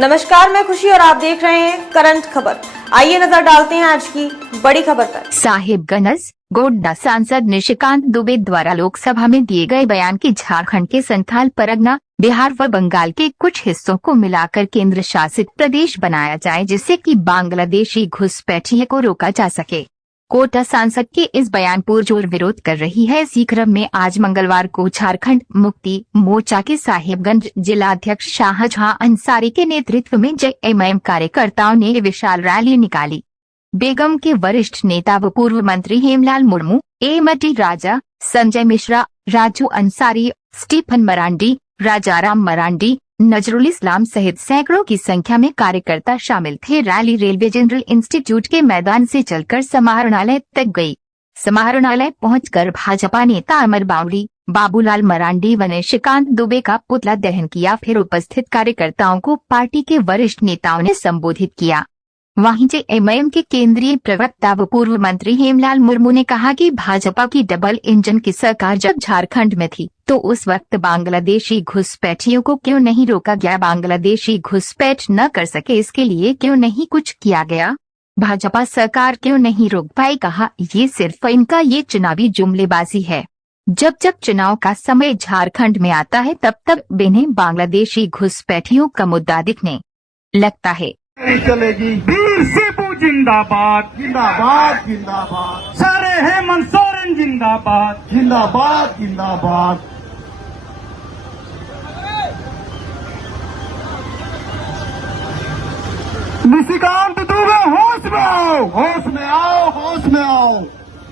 नमस्कार, मैं खुशी और आप देख रहे हैं करंट खबर। आइए नजर डालते हैं आज की बड़ी खबर पर। साहिबगंज गोड्डा सांसद निशिकांत दुबे द्वारा लोकसभा में दिए गए बयान की झारखंड के संथाल परगना, बिहार व बंगाल के कुछ हिस्सों को मिलाकर केंद्र शासित प्रदेश बनाया जाए, जिससे कि बांग्लादेशी घुसपैठियों को रोका जा सके। कोटा सांसद के इस बयान पुरजोर विरोध कर रही है। इसी क्रम में आज मंगलवार को झारखंड मुक्ति मोर्चा के साहिबगंज जिलाध्यक्ष शाहजहां अंसारी के नेतृत्व में जेएमएम कार्यकर्ताओं ने विशाल रैली निकाली। बेगम के वरिष्ठ नेता व पूर्व मंत्री हेमलाल मुर्मू, एमटी राजा, संजय मिश्रा, राजू अंसारी, स्टीफन मरांडी, राजाराम मरांडी, नजरुल इस्लाम सहित सैकड़ों की संख्या में कार्यकर्ता शामिल थे। रैली रेलवे जनरल इंस्टीट्यूट के मैदान से चलकर समाहरणालय तक गई। समाहरणालय पहुंचकर भाजपा नेता अमर बावड़ी, बाबूलाल मरांडी व निशिकांत दुबे का पुतला दहन किया। फिर उपस्थित कार्यकर्ताओं को पार्टी के वरिष्ठ नेताओं ने संबोधित किया। वहीं जेएमएम के केंद्रीय प्रवक्ता व पूर्व मंत्री हेमलाल मुर्मू ने कहा कि भाजपा की डबल इंजन की सरकार जब झारखंड में थी तो उस वक्त बांग्लादेशी घुसपैठियों को क्यों नहीं रोका गया, बांग्लादेशी घुसपैठ न कर सके इसके लिए क्यों नहीं कुछ किया गया, भाजपा सरकार क्यों नहीं रोक पाई। कहा ये सिर्फ इनका ये चुनावी जुमलेबाजी है। जब जब चुनाव का समय झारखंड में आता है तब तब इन्हें बांग्लादेशी घुसपैठियों का मुद्दा दिखने लगता है। चलेगी वीर शिबू जिंदाबाद जिंदाबाद जिंदाबाद, सारे हेमंत सोरेन जिंदाबाद जिंदाबाद जिंदाबाद। निशिकांत दुबे होश में आओ, होश में आओ, होश में आओ।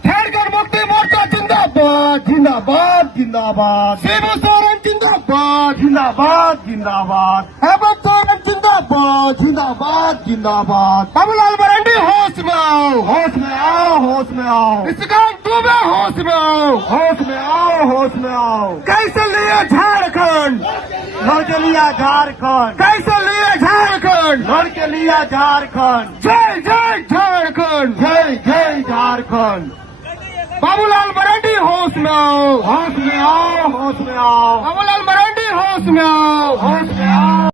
झारखंड मुक्ति मोर्चा जिंदाबाद जिंदाबाद जिंदाबाद, शिबू सोरेन जिंदाबाद जिंदाबाद जिंदाबाद, हेमंत सोरेन जिंदाबाद जिंदाबाद जिंदाबाद, बाबूलाल मरांडी होश में आओ, होश में आओ, होश में आओ। निशिकांत दुबे होश में आओ, होश में आओ, होश में आओ। कैसे लिया झारखंड, लड़ के लिया झारखंड, कैसे लिया झारखंड, लड़ के लिया झारखंड। जय जय झारखंड, जय जय झारखंड। बाबूलाल मरांडी होश में आओ, होश में आओ, होश में आओ। बाबूलाल मरांडी होश में आओ, होश में आओ।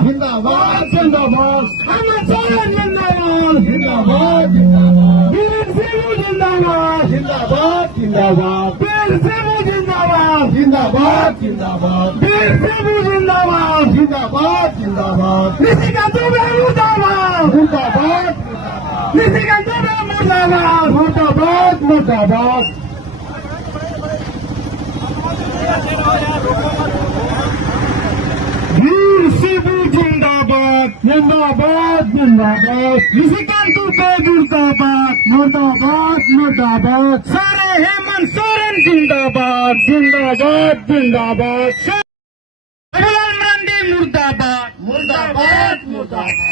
जिंदाबाद जिंदाबाद जिंदाबाद, हेमंत सोरेन जिंदाबाद जिंदाबाद जिंदाबाद, वीर शिबू जिंदाबाद जिंदाबाद जिंदाबाद, वीर शिबू जिंदाबाद जिंदाबाद जिंदाबाद, वीर शिबू जिंदाबाद जिंदाबाद जिंदाबाद, निशिकांत दुबे मुर्दाबाद मुर्दाबाद, निशिकांत दुबे मुर्दाबाद मुर्दाबाद मुर्दाबाद। वीर शिबू जिंदाबाद जिंदाबाद जिंदाबाद, निशिकांत दुबे मुर्दाबाद मुर्दाबाद मुर्दाबाद, सारे हेमंत सोरेन जिंदाबाद जिंदाबाद जिंदाबाद, बाबूलाल मरांडी मुर्दाबाद मुर्दाबाद मुर्दाबाद।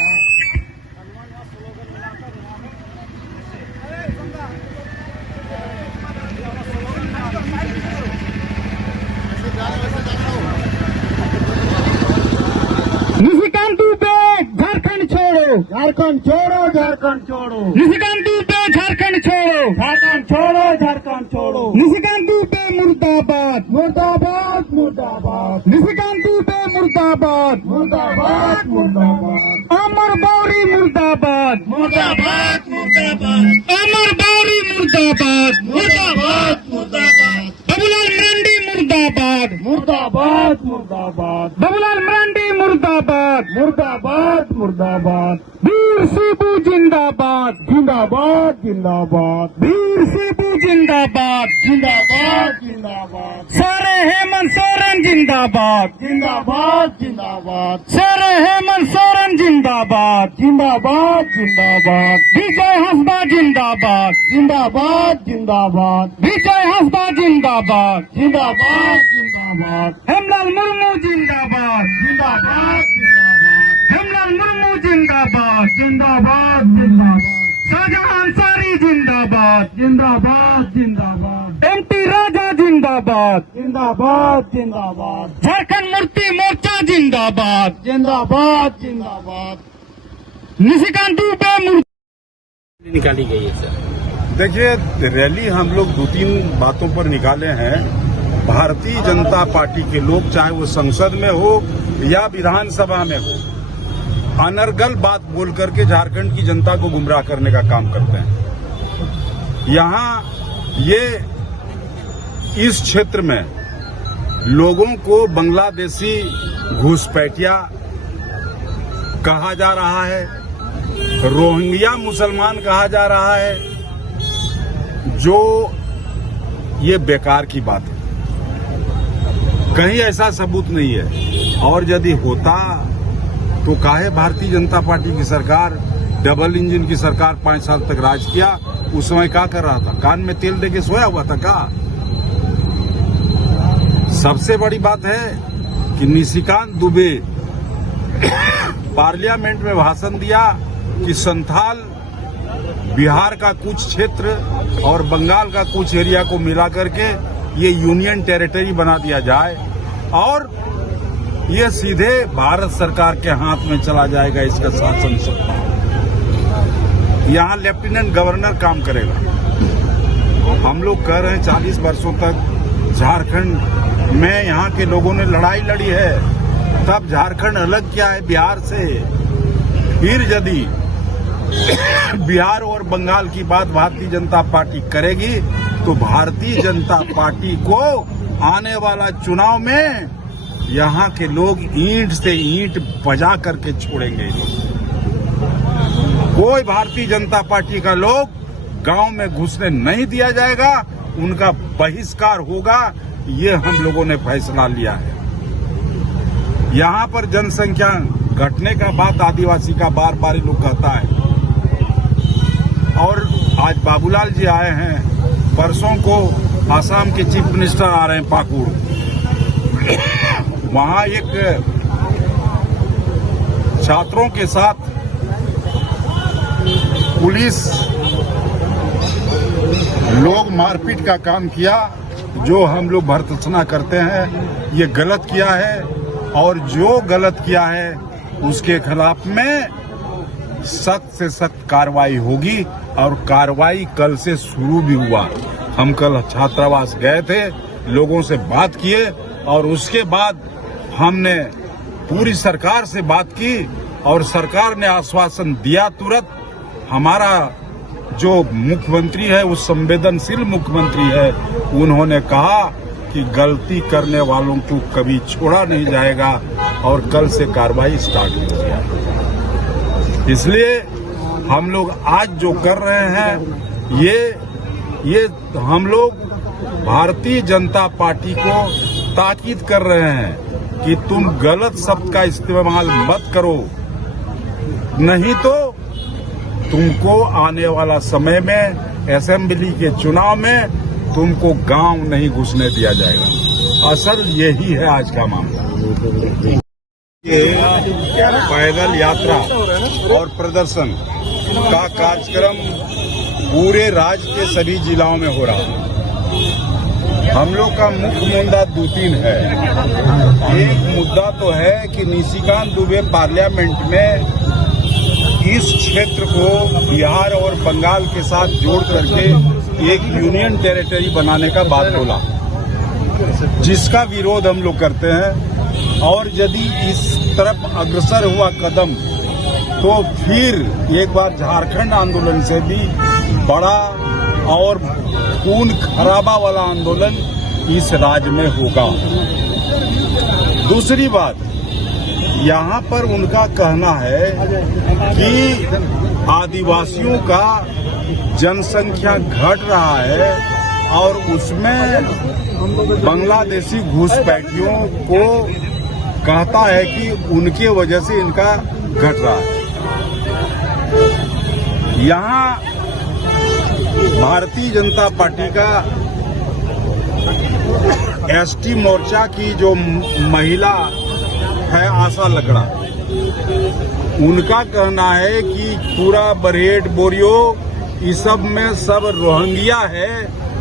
निशिकांत दुबे झारखंड छोड़ो, झारखंड छोड़ो, झारखंड छोड़ो। निशिकांत दुबे झारखंड छोड़ो, झारखंड छोड़ो, झारखंड छोड़ो। निशिकांत दुबे मुर्दाबाद मुर्दाबाद मुर्दाबाद, निशिकांत दुबे मुर्दाबाद मुर्दाबाद मुर्दाबाद, अमर बावरी मुर्दाबाद मुर्दाबाद मुर्दाबाद, अमर बावरी मुर्दाबाद मुर्दाबाद मुर्दाबाद, बाबूलाल मरांडी मुर्दाबाद मुर्दाबाद मुर्दाबाद, बाबूलाल मरांडी मुर्दाबाद मुर्दाबाद मुर्दाबाद, वीर शिबू जिंदाबाद जिंदाबाद जिंदाबाद, वीर शिबू जिंदाबाद जिंदाबाद जिंदाबाद, सारे हेमंत सोरेन जिंदाबाद जिंदाबाद जिंदाबाद, सारे हेमंत सोरेन जिंदाबाद जिंदाबाद जिंदाबाद, विजय हंसदा जिंदाबाद जिंदाबाद जिंदाबाद, विजय हंसदा जिंदाबाद जिंदाबाद जिंदाबाद, हेमलाल मुर्मू जिंदाबाद जिंदाबाद जिंदाबाद, हेमलाल मुर्मू जिंदाबाद जिंदाबाद जिंदाबाद, शाहजहां अंसारी जिंदाबाद जिंदाबाद जिंदाबाद, एमटी राजा जिंदाबाद जिंदाबाद जिंदाबाद, झारखंड मुक्ति मोर्चा जिंदाबाद जिंदाबाद जिंदाबाद, निशिकांत दुबे निकाली गई है सर। देखिए, रैली हम लोग 2-3 बातों पर निकाले हैं। भारतीय जनता पार्टी के लोग, चाहे वो संसद में हो या विधानसभा में हो, अनर्गल बात बोल करके झारखंड की जनता को गुमराह करने का काम करते हैं। यहाँ ये इस क्षेत्र में लोगों को बांग्लादेशी घुसपैठिया कहा जा रहा है, रोहिंग्या मुसलमान कहा जा रहा है, जो ये बेकार की बात है। कहीं ऐसा सबूत नहीं है, और यदि होता तो काहे भारतीय जनता पार्टी की सरकार, डबल इंजन की सरकार 5 साल तक राज किया, उस समय क्या कर रहा था? कान में तेल देके सोया हुआ था का? सबसे बड़ी बात है कि निशिकांत दुबे पार्लियामेंट में भाषण दिया कि संथाल बिहार का कुछ क्षेत्र और बंगाल का कुछ एरिया को मिला करके ये यूनियन टेरिटरी बना दिया जाए और ये सीधे भारत सरकार के हाथ में चला जाएगा इसका शासन सत्ता। यहाँ लेफ्टिनेंट गवर्नर काम करेगा। हम लोग कह रहे हैं 40 वर्षों तक झारखंड में यहाँ के लोगों ने लड़ाई लड़ी है, तब झारखंड अलग क्या है बिहार से। फिर यदि बिहार और बंगाल की बात भारतीय जनता पार्टी करेगी तो भारतीय जनता पार्टी को आने वाला चुनाव में यहाँ के लोग ईंट से ईंट बजा करके छोड़ेंगे। कोई भारतीय जनता पार्टी का लोग गांव में घुसने नहीं दिया जाएगा, उनका बहिष्कार होगा। ये हम लोगों ने फैसला लिया है। यहाँ पर जनसंख्या घटने का बात आदिवासी का बार बार लोग कहता है, और आज बाबूलाल जी आए हैं, परसों को आसाम के चीफ मिनिस्टर आ रहे हैं पाकुड़। वहां एक छात्रों के साथ पुलिस लोग मारपीट का काम किया, जो हम लोग भर्त्सना करते हैं। ये गलत किया है, और जो गलत किया है उसके खिलाफ में सख्त से सख्त कार्रवाई होगी, और कार्रवाई कल से शुरू भी हुआ। हम कल छात्रावास गए थे, लोगों से बात किए, और उसके बाद हमने पूरी सरकार से बात की, और सरकार ने आश्वासन दिया तुरंत। हमारा जो मुख्यमंत्री है वो संवेदनशील मुख्यमंत्री है, उन्होंने कहा कि गलती करने वालों को कभी छोड़ा नहीं जाएगा, और कल से कार्रवाई स्टार्ट हो गया। इसलिए हम लोग आज जो कर रहे हैं ये हम लोग भारतीय जनता पार्टी को ताकीद कर रहे हैं कि तुम गलत शब्द का इस्तेमाल मत करो, नहीं तो तुमको आने वाला समय में असेंबली के चुनाव में तुमको गांव नहीं घुसने दिया जाएगा। असल यही है आज का मामला। ये पैदल यात्रा और प्रदर्शन का कार्यक्रम पूरे राज्य के सभी जिलों में हो रहा है। हम लोग का मुख्य मुद्दा 2-3 है। एक मुद्दा तो है कि निशिकांत दुबे पार्लियामेंट में इस क्षेत्र को बिहार और बंगाल के साथ जोड़ करके एक यूनियन टेरिटरी बनाने का बात बोला, जिसका विरोध हम लोग करते हैं। और यदि इस तरफ अग्रसर हुआ कदम तो फिर एक बार झारखंड आंदोलन से भी बड़ा और खून खराबा वाला आंदोलन इस राज्य में होगा। दूसरी बात, यहाँ पर उनका कहना है कि आदिवासियों का जनसंख्या घट रहा है और उसमें बांग्लादेशी घुसपैठियों को कहता है कि उनके वजह से इनका घट रहा है। यहाँ भारतीय जनता पार्टी का एसटी मोर्चा की जो महिला है आशा लकड़ा, उनका कहना है कि पूरा बरहेट बोरियो इस सब में सब रोहिंग्या है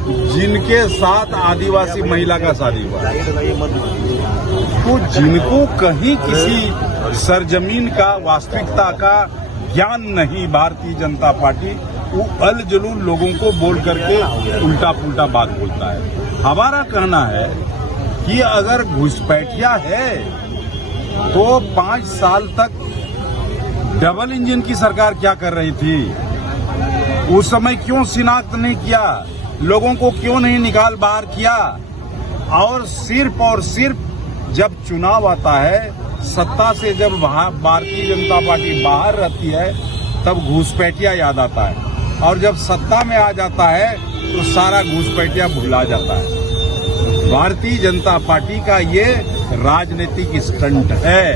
जिनके साथ आदिवासी महिला का शादी हुआ। तो जिनको कहीं किसी सरजमीन का वास्तविकता का ज्ञान नहीं, भारतीय जनता पार्टी वो अल जलूल लोगों को बोल करके उल्टा पुल्टा बात बोलता है। हमारा कहना है कि अगर घुसपैठिया है तो 5 साल तक डबल इंजन की सरकार क्या कर रही थी? उस समय क्यों शिनाख्त नहीं किया? लोगों को क्यों नहीं निकाल बाहर किया? और सिर्फ जब चुनाव आता है, सत्ता से जब भारतीय जनता पार्टी बाहर रहती है, तब घूसपैठिया याद आता है, और जब सत्ता में आ जाता है तो सारा घूसपैठिया भुला जाता है। भारतीय जनता पार्टी का ये राजनीतिक स्टंट है।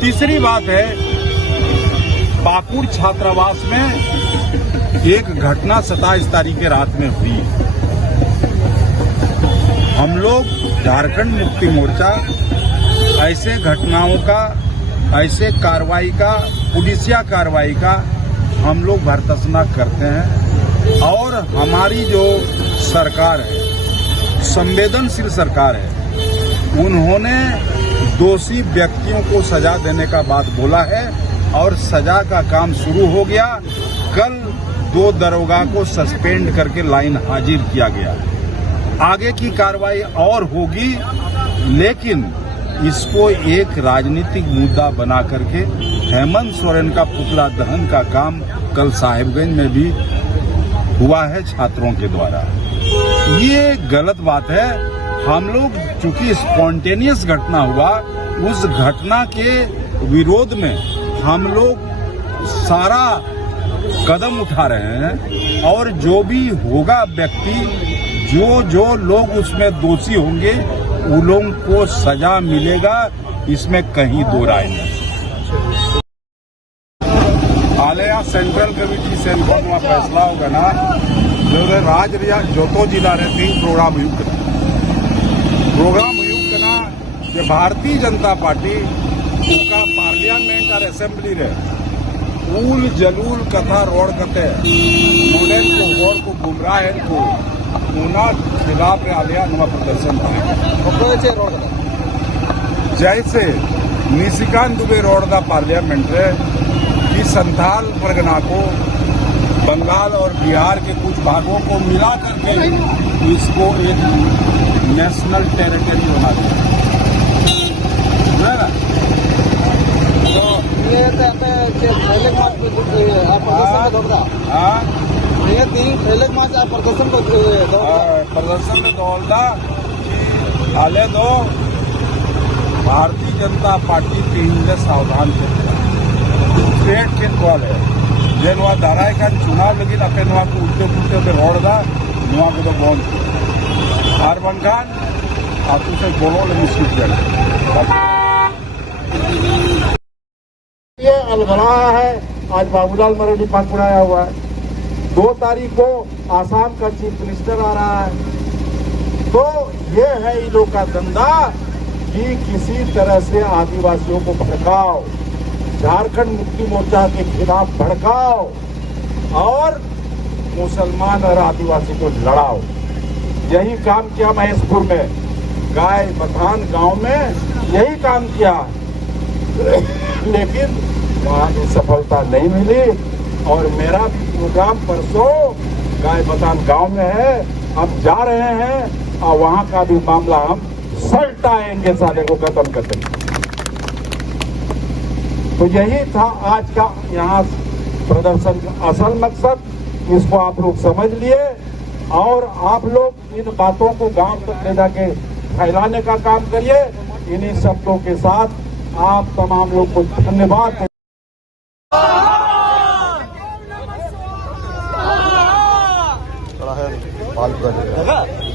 तीसरी बात है, पाकुड़ छात्रावास में एक घटना 27 तारीख की रात में हुई। हम लोग झारखंड मुक्ति मोर्चा ऐसे घटनाओं का, ऐसे कार्रवाई का, पुलिसिया कार्रवाई का हम लोग भर्त्सना करते हैं। और हमारी जो सरकार है, संवेदनशील सरकार है, उन्होंने दोषी व्यक्तियों को सजा देने का बात बोला है और सजा का काम शुरू हो गया। कल 2 दरोगा को सस्पेंड करके लाइन हाजिर किया गया। आगे की कार्रवाई और होगी, लेकिन इसको एक राजनीतिक मुद्दा बना करके हेमंत सोरेन का पुतला दहन का काम कल साहिबगंज में भी हुआ है छात्रों के द्वारा। ये गलत बात है। हम लोग चूंकि स्पॉन्टेनियस घटना हुआ, उस घटना के विरोध में हम लोग सारा कदम उठा रहे हैं, और जो भी होगा व्यक्ति, जो लोग उसमें दोषी होंगे, उन लोगों को सजा मिलेगा, इसमें कहीं दो राय नहीं। हाल सेंट्रल कमिटी से वहाँ फैसला होगा ना, जो राज जो तो जिला रहती प्रोग्राम युक्त ना, जो भारतीय जनता पार्टी का पार्लियामेंट और असेंबली रे उल जलूल कथा रोड कते मॉडल को होर को गुमराह है को उना खिलाफ आलिया नुआ प्रदर्शन जैसे निशिकांत दुबे रोड दा पार्लियामेंट रे कि संथाल परगना को बंगाल और बिहार के कुछ भागों को मिला करके इसको एक नेशनल टेरिटरी बना दिया है ना। तो ये प्रदर्शन में दौलता हाले दो भारतीय जनता पार्टी के सावधान थे स्टेट के द्वार है जे नुआ दाराय का चुनाव लगी अपने नुआ को उल्टे पुलटे पे रोड दा नुआ को तो बॉन्ड हार बनखान आप उसे बोलो लेकिन सीट जाए ये अलगड़ा है। आज बाबूलाल मराठी पाकुड़ आया हुआ है। 2 तारीख को आसाम का चीफ मिनिस्टर आ रहा है। तो ये है इन लोग का धंधा कि किसी तरह से आदिवासियों को भड़काओ, झारखंड मुक्ति मोर्चा के खिलाफ भड़काओ और मुसलमान और आदिवासी को लड़ाओ। यही काम किया महेशपुर में, गाय बथान गांव में यही काम किया, लेकिन वहां की सफलता नहीं मिली। और मेरा भी प्रोग्राम परसों गाय बथान गांव में है, हम जा रहे हैं और वहां का भी मामला हम सल्टाएंगे, साले को खत्म कर देंगे। तो यही था आज का यहाँ प्रदर्शन का असल मकसद। इसको आप लोग समझ लिए और आप लोग इन बातों को गांव तक ले जाके फैलाने का काम करिए। इन्हीं शब्दों के साथ आप तमाम लोग को धन्यवाद।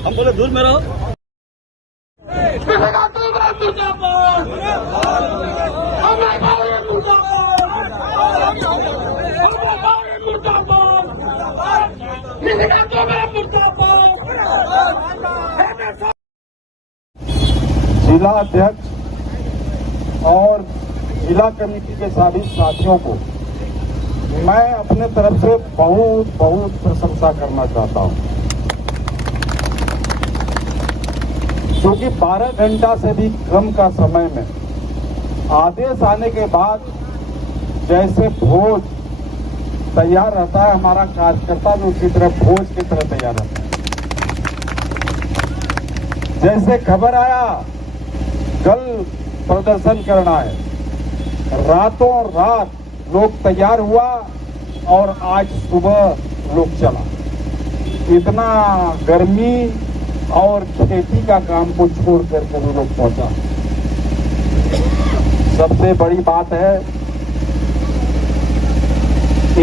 हम बोले दूर में रहो। जिला अध्यक्ष और जिला कमेटी के सभी साथियों को मैं अपने तरफ से बहुत बहुत प्रशंसा करना चाहता हूं, क्योंकि 12 घंटा से भी कम का समय में आदेश आने के बाद जैसे भोज तैयार रहता है, हमारा कार्यकर्ता भी उसी तरह भोज की तरह तैयार रहता है। जैसे खबर आया कल प्रदर्शन करना है। रातों रात लोग तैयार हुआ और आज सुबह लोग चला। इतना गर्मी और खेती का काम को छोड़ करके वो लोग पहुंचा। सबसे बड़ी बात है,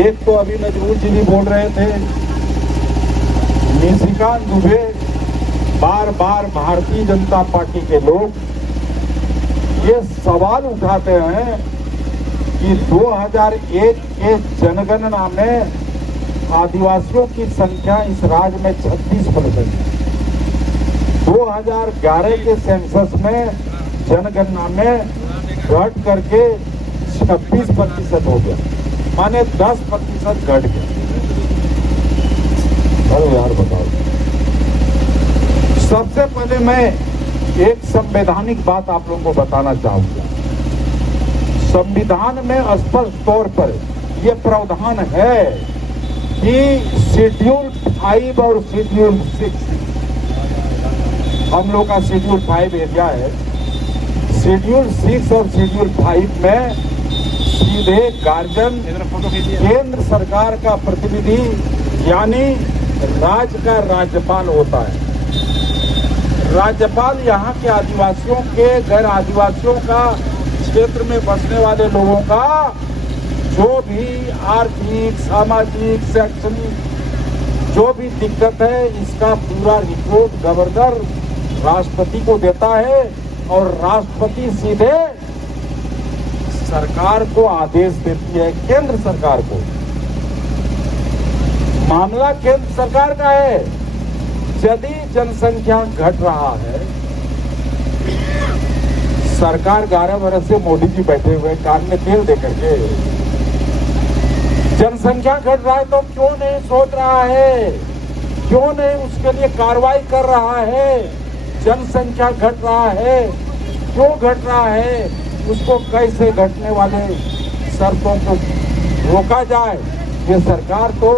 एक तो अभी नजरूल जी भी बोल रहे थे, निशिकांत दुबे बार बार भारतीय जनता पार्टी के लोग ये सवाल उठाते हैं कि 2001 के जनगणना में आदिवासियों की संख्या इस राज्य में 36%, 2011 के सेंसस में जनगणना में घट करके 26% हो गया, माने 10% घट गया। अरे यार बताओ। सबसे पहले मैं एक संवैधानिक बात आप लोगों को बताना चाहूंगा। संविधान में स्पष्ट तौर पर यह प्रावधान है कि शेड्यूल 5 और शेड्यूल 6, हम लोग का शेड्यूल 5 एरिया है, शेड्यूल 6 और शेड्यूल 5 में सीधे गार्जियन केंद्र सरकार का प्रतिनिधि यानी राज्य का राज्यपाल होता है। राज्यपाल यहाँ के आदिवासियों के, गैर आदिवासियों का, क्षेत्र में बसने वाले लोगों का जो भी आर्थिक, सामाजिक, शैक्षणिक जो भी दिक्कत है, इसका पूरा रिपोर्ट गवर्नर राष्ट्रपति को देता है और राष्ट्रपति सीधे सरकार को आदेश देती है, केंद्र सरकार को। मामला केंद्र सरकार का है। यदि जनसंख्या घट रहा है, सरकार 11 वर्ष से मोदी जी बैठे हुए कान में तेल दे करके, जनसंख्या घट रहा है तो क्यों नहीं सोच रहा है, क्यों नहीं उसके लिए कार्रवाई कर रहा है? जनसंख्या घट रहा है, क्यों घट रहा है, उसको कैसे घटने वाले शर्तों को रोका जाए। ये सरकार तो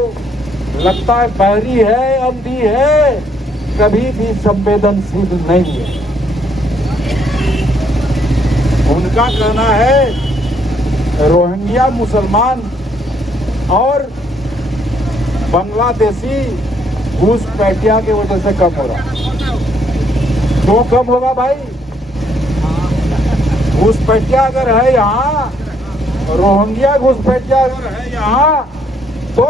लगता है बहरी है, अंधी है, कभी भी संवेदनशील नहीं है। उनका कहना है रोहिंग्या मुसलमान और बांग्लादेशी घुसपैठिया की वजह से कम हो रहा। क्यों कम होगा भाई? घुसपैठिया अगर है यहाँ, रोहिंग्या घुसपैठिया अगर है यहाँ, तो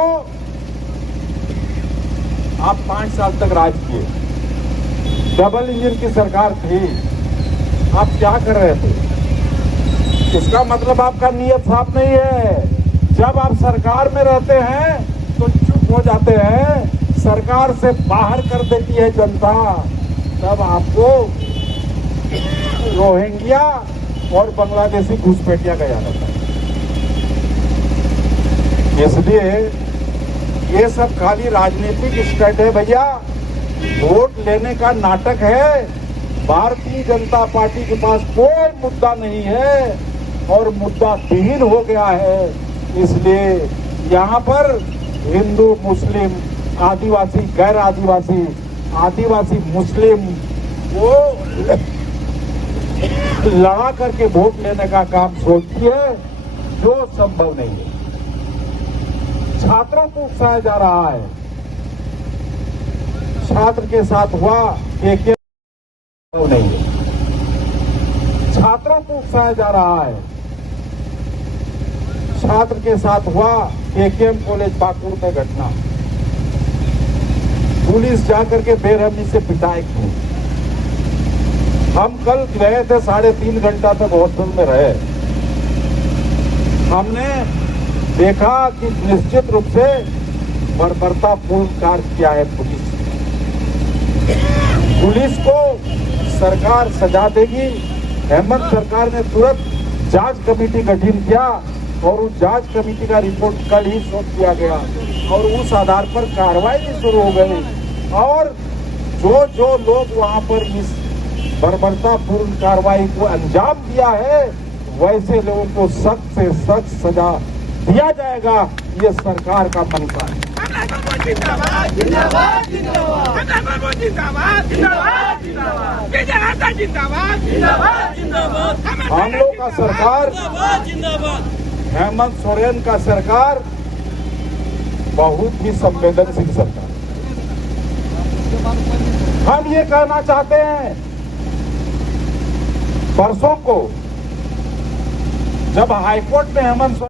आप 5 साल तक राज किए, डबल इंजन की सरकार थी, आप क्या कर रहे थे? इसका मतलब आपका नियत साफ नहीं है। जब आप सरकार में रहते हैं तो चुप हो जाते हैं, सरकार से बाहर कर देती है जनता, तब आपको रोहिंग्या और बांग्लादेशी घुसपैठिया का याद आता है। इसलिए ये सब खाली राजनीतिक स्टंट है भैया, वोट लेने का नाटक है। भारतीय जनता पार्टी के पास कोई मुद्दा नहीं है और मुद्दा विहीन हो गया है। इसलिए यहाँ पर हिंदू, मुस्लिम, आदिवासी, गैर आदिवासी, आदिवासी मुस्लिम वो लड़ा करके वोट लेने का काम सोचती है, जो संभव नहीं है। छात्रों को उकसाया जा रहा है, छात्र के साथ हुआ एक नहीं है। छात्रों को उकसाया जा रहा है, छात्र के साथ हुआ एकेएम कॉलेज पाकुड़ में घटना, पुलिस जाकर के बेरहमी से पिटाई की। हम कल गए थे, 3.5 घंटा तक हॉस्टल में रहे। हमने देखा कि निश्चित रूप से बर्बरतापूर्ण कार्य किया है पुलिस को सरकार सजा देगी। हेमंत सरकार ने तुरंत जांच कमेटी गठित किया और उस जांच कमेटी का रिपोर्ट कल ही सौंप दिया गया और उस आधार पर कार्रवाई भी शुरू हो गई। और जो लोग वहां पर इस बर्बरतापूर्ण कार्रवाई को अंजाम दिया है, वैसे लोगों को सख्त से सख्त सजा दिया जाएगा। ये सरकार का मंशा है। जिंदाबाद जिंदाबाद जिंदाबाद जिंदाबाद जिंदाबाद जिंदाबाद जिंदाबाद जिंदाबाद जिंदाबाद जिंदाबाद हम लोग का सरकार, हेमंत सोरेन का सरकार बहुत ही संवेदनशील सरकार। हम ये कहना चाहते हैं, परसों को जब हाईकोर्ट में हेमंत